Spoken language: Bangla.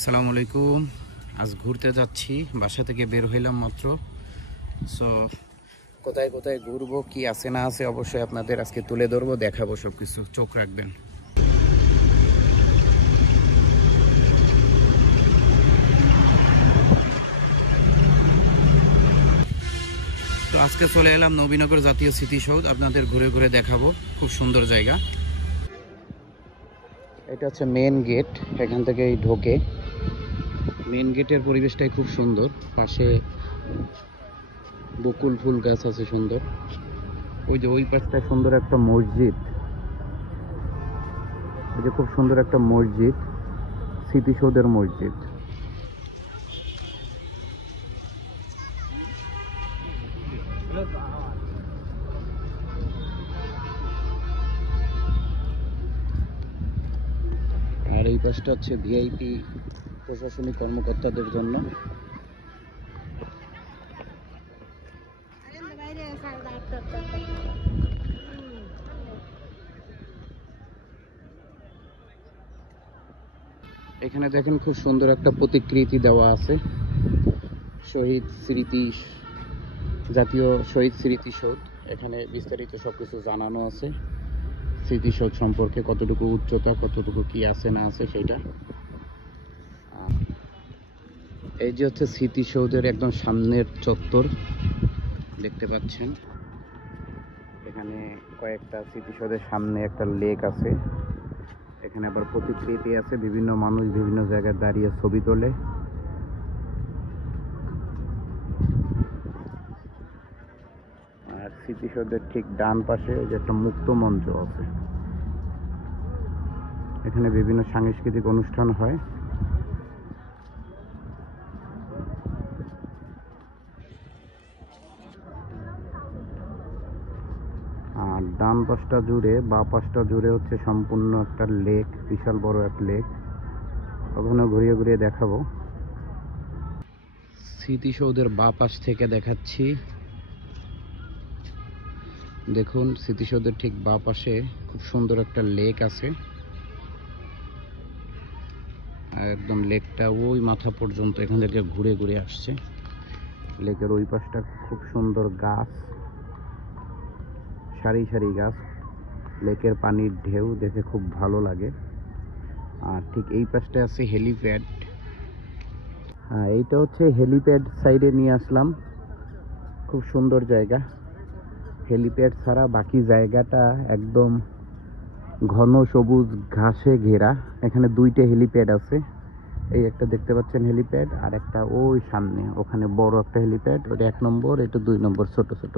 আসসালামু আলাইকুম। আজ ঘুরতে যাচ্ছি, বাসা থেকে বের হইলাম মাত্র। সো কোথায় কোথায় ঘুরবো, কি আছে না আছে অবশ্যই আপনাদের আজকে তুলে ধরবো, দেখাবো সব কিছু, চোখ রাখবেন। তো আজকে চলে এলাম নবীনগর জাতীয় স্মৃতিসৌধ, আপনাদের ঘুরে ঘুরে দেখাবো। খুব সুন্দর জায়গা। এটা হচ্ছে মেন গেট, এখান থেকেই ঢোকে। মেন গেটের পরিবেশটাই খুব সুন্দর, পাশে বকুল ফুল গাছ আছে সুন্দর। ওই যে ওই পাশটায় সুন্দর একটা মসজিদ, ওই যে খুব সুন্দর একটা মসজিদ, স্মৃতিসৌধের মসজিদ। আর এই পাশটা হচ্ছে ভিআইপি প্রশাসনিক কর্মকর্তাদের জন্য। এখানে দেখেন খুব সুন্দর একটা প্রতিকৃতি দেওয়া আছে, শহীদ স্মৃতি, জাতীয় শহীদ স্মৃতিসৌধ। এখানে বিস্তারিত সবকিছু জানানো আছে স্মৃতিসৌধ সম্পর্কে, কতটুকু উচ্চতা, কতটুকু কি আছে না আছে সেটা। এই যে হচ্ছে স্মৃতিসৌধের একদম সামনের চত্বর দেখতে পাচ্ছেন। এখানে কয়েকটা স্মৃতিসৌধের সামনে একটা লেক আছে, এখানে আবার প্রতিকৃতি আছে, বিভিন্ন মানুষ বিভিন্ন জায়গায় দাঁড়িয়ে ছবি তোলে। আর স্মৃতিসৌধের ঠিক ডান পাশে যে একটা মুক্ত মঞ্চ আছে, এখানে বিভিন্ন সাংস্কৃতিক অনুষ্ঠান হয়। আর ডান পাশটা জুড়ে, বা পাশটা জুড়ে হচ্ছে সম্পূর্ণ একটা লেক, বিশাল বড় একটা লেক। ওখানে ঘুরিয়ে ঘুরিয়ে দেখাবো। স্মৃতিসৌধের বা পাশ থেকে দেখাচ্ছি, দেখুন স্মৃতিসৌধের ঠিক বা পাশে খুব সুন্দর একটা লেক আছে। আর একদম লেকটা ওই মাথা পর্যন্ত, এখান থেকে ঘুরে ঘুরে আসছে। লেকের ওই পাশটা খুব সুন্দর গাছ, সারি সারি গাছ, লেকের পানির ঢেউ দেখে খুব ভালো লাগে। আর ঠিক এই পাশটা আছে হেলিপ্যাড। হ্যাঁ, এইটা হচ্ছে হেলিপ্যাড সাইডে নিয়ে আসলাম, খুব সুন্দর জায়গা। হেলিপ্যাড ছাড়া বাকি জায়গাটা একদম ঘন সবুজ ঘাসে ঘেরা। এখানে দুইটা হেলিপ্যাড আছে, এই একটা দেখতে পাচ্ছেন হেলিপ্যাড, আর একটা ওই সামনে ওখানে বড় একটা হেলিপ্যাড, ওটা 1 নম্বর, এটা 2 নম্বর, ছোট ছোট।